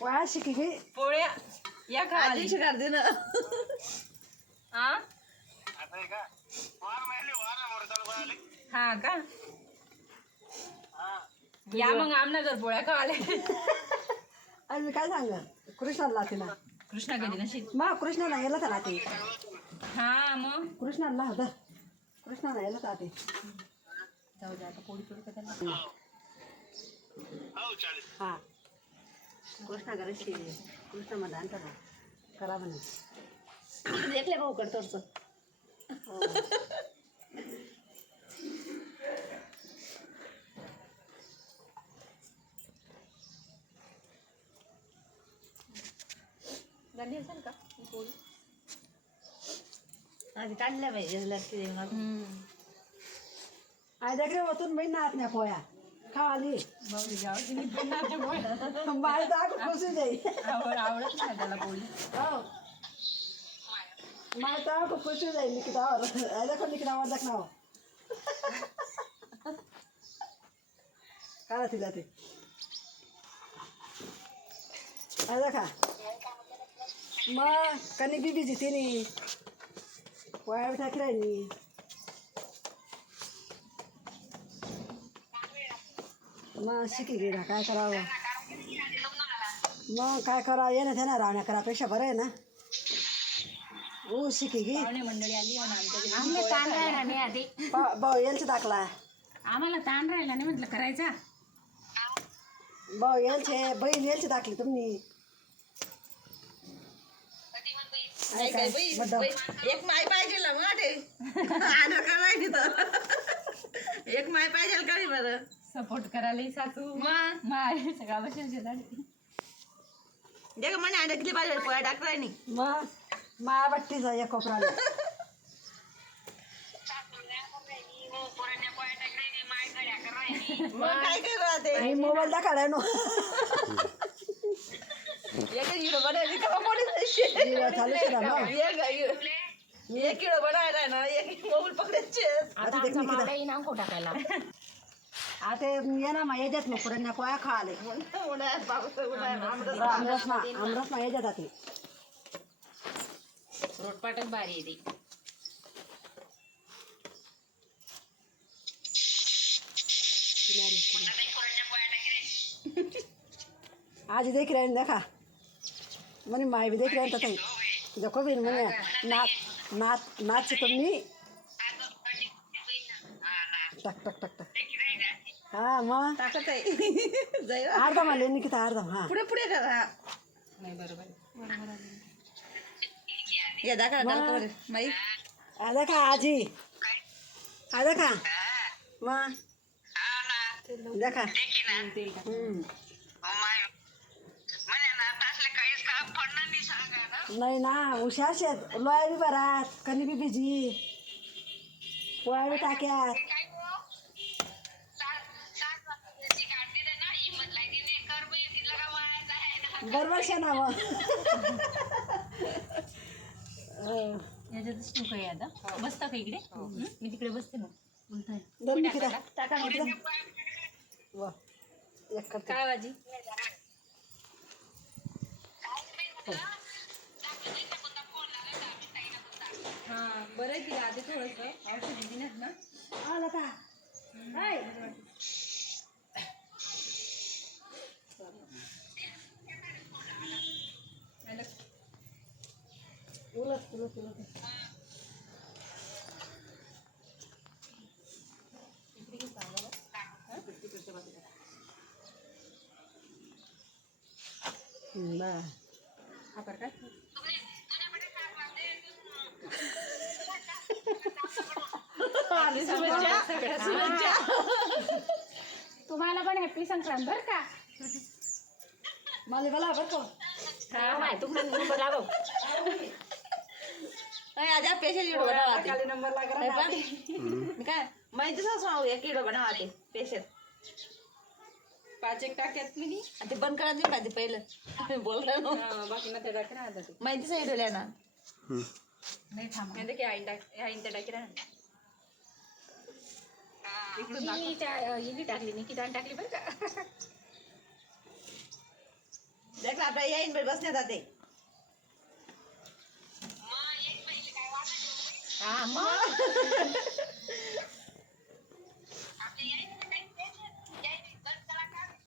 पोळ्या शिकी गे पोळ्या या खाली करते ना हा हा का या मग आमनगर पोळ्या खावाले. आणि मी काय सांग कृष्णाला लाते ना कृष्णा कधी नशी मग कृष्णाला यायला तर लाते हा मग कृष्णाला होता कृष्णाला यायला तर लाते जाऊ दे आता पोळी पोळी का त्यांना हा कृष्णा करायची कृष्णा मध्ये आणता का करा म्हणे देखले भाऊ कर थोडस गांधी असेल का पोळी आधी काढल्या पाहिजे लक्की देऊन आज देखील होतून मी नात नाही पोया खा आली भाऊजी गावची मी पण नाते पोळ्या मला दाग खुशी जाई आवडत नाही त्याला पोळी हो मला दाग खुशी जाई निकितावर देखो निकितावर देख नाव करा तिला ते देखा मग कणी बीबी तिने पोया टाकी राहिली मग शिकी गेला काय करावं मग काय करावं ये ना त्यांना राहण्या करापेक्षा बरं आहे ना शिकी गे मंडळी आली आम्हाला ताण राहिला नाही आधी भाऊ यांचा दाखला आम्हाला ताण राहिला नाही म्हटलं करायचा भाऊ यांचे बहीण यांचे दाखले तुम्ही एक माय पाहिजे ना मग आधार कार्ड माहिती तर एक माय पाहिजे कधी बरं सपोर्ट करायला सासू मग माय सगळा बसेल दे का म्हणे अडकली पाहिजे पोळ्या टाकलाय नाही मग मायाबट्टीचा एक कोपराला मग काय करू ते आणि मोबाईल दाखवलाय नो एक किलो बनायला का कोणी चालू करा ना एक किलो बनायला ना एक मोबाईल पकडायचे आता आमचा मावळा इनाम टाकायला आता ये ना मग येतात मग पुढे कोया खा आले आमरस मग येतात ते रोटपाटच भारी आहे ती आज देख रहे देखा मनी माय भी देख रहे तथा देखो भी मने नाच नाच नाच तुम्ही टक टक टक टक हा मग टाकत आहे अर्धा मारले निकिता अर्धा हा पुढे पुढे करा नाही बरोबर या दाखवा दाखवा माई आला का आजी आला का मग देखा नाही ना हुशार शेत लोया बी बरात कणी बी बिजी पोळ्या बी टाक्यात बरोबर शे ना मग याच्यातच ठेवू काय आता बसता का इकडे मी तिकडे बसते ना बोलताय दोन निकिता टाका निकिता वा एक करते काय भाजी हा बरं आहे तिला आधी थोडंसं औषध दिलं ना आला का हाय उलट उलट उलट बा आपण काय तुम्हाला पण हॅपी संक्रांत बरं का मला बोला बरं का तुम्हाला नंबर लावो आजा पेशल किलो बनावाते खाली नंबर लागला काय माहिती सांगू एक किलो बनावाते पेशल 5 एक टाक्यात मी आणि ते बंद करा देऊ का ते पहिलं बोलला ना बाकी ना ते टाके ना आता माहिती सांगितलं ना नाही थांब म्हणजे की आईन त्या टाकी राहणार इली टाकली निकिताने टाकली बरं का आता येईन बाई बसण्यात जाते हा मग